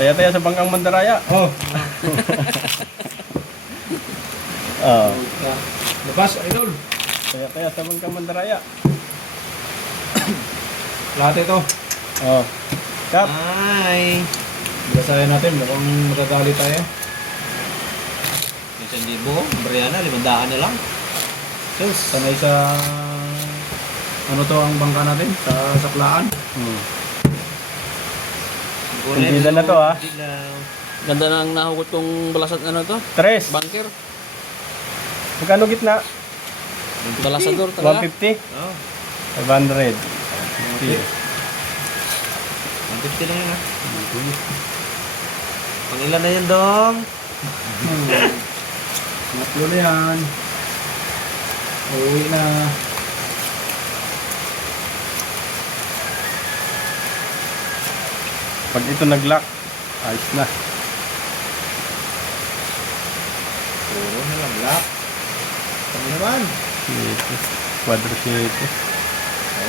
Taya-taya sa bangkang Mandaraya. Oh. Oh. Labas, idol. Taya-taya sa bangkang Mandaraya. Lahat ito. Oh. Kap. Ay. Basahin natin. Mukhang matadali tayo. 1,000, Brianna, 500 na lang. Sus, sanay sa... Ano to ang bangka natin? Sa saklaan. Hindi na to, ha? Ganda ng nahugot kong balasat ano to? Tres. Bunker. Magkano gitna? Balasador talaga. 150? Oh, 500. 150 lang yan, ha? Pang ilan na yan, Dong? Matlo na yan. Uwi na. Pag ito nag-lock, ayos na. Puro na lang, black. Ano naman? 7. Quadro 7.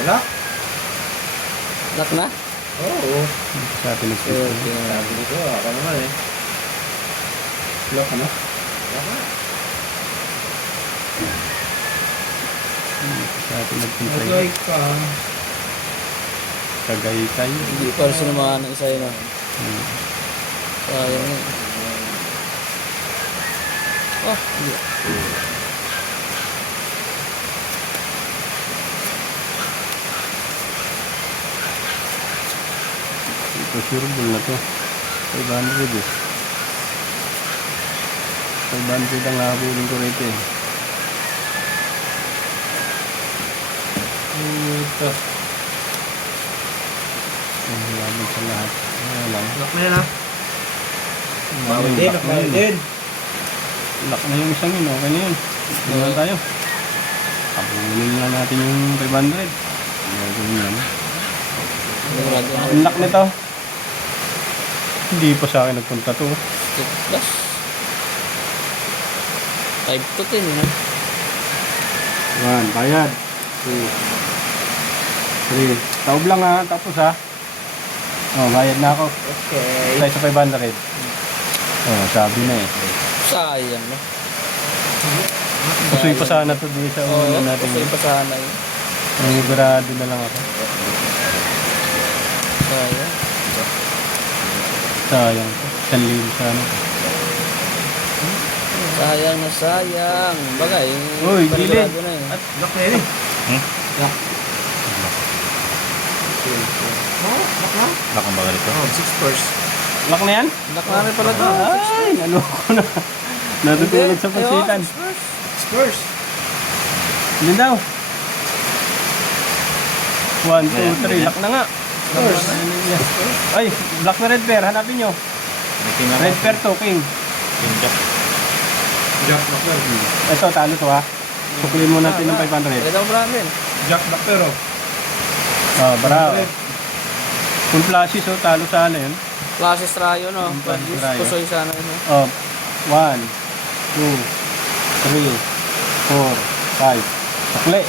Wala. Lock na? Oo. Sa atin ang Okay. system. Sabi nito, ako naman eh. Lock ano? Black na. Sa atin nagpintay. Okay ka. Kagaytay. Hindi pa rin sinamahan ng isa yun. Sayang yun. Oh, hindi. Ito sureball na to. 500 eh. 500 ang habulin ko rito eh. Ito. Ang laban sa lahat. Ano lang. Black na yan, ha? Bawal din. Bawal din. Lock na yung isang yun. Okay na yun. Tingnan tayo. Habulin lang natin yung 500. Gagawin yan. Sigurado na. Ang lock nito. Hindi pa sa akin nagpunta to. Plus. 5 to 10, no? 1. Bayad. 2. 3. Taob lang ha. Tapos ha. Oh, bayad na ako. Okay. Tayo sa 500. Oh, sabi na eh. Sayang, no? Pusoy pa sana to di sa Oo, una natin. pusoy pa sana yun. Nangyigurado na lang ako. Sayang. Sayang. 1,000 sana. Sayang na sayang. Bagay. Uy, gilid. panigurado na yun. At lock na yun eh. Lock. Black ang bagal ito. Oh, 6 first. Lock na yan? Lock na rin pala to. Ay, naloko na. Natutulog sa pansitan. Spurs. Yun daw. 1, 2, 3. Lock na nga. Spurs. Ay, black na red pair. Hanapin nyo. Red pair to, king. Jack lock na. Ito, talo to ha. Suklin mo natin ng 500. Pwede mo bramin. Jack lock pero. Oh, bravo. Kung flashes, oh, talo sana yun. Classes rayo, no? Classes rayo. Pusoy sana yun, no? Oh, 1, 2, 3, 4, 5. Sukli.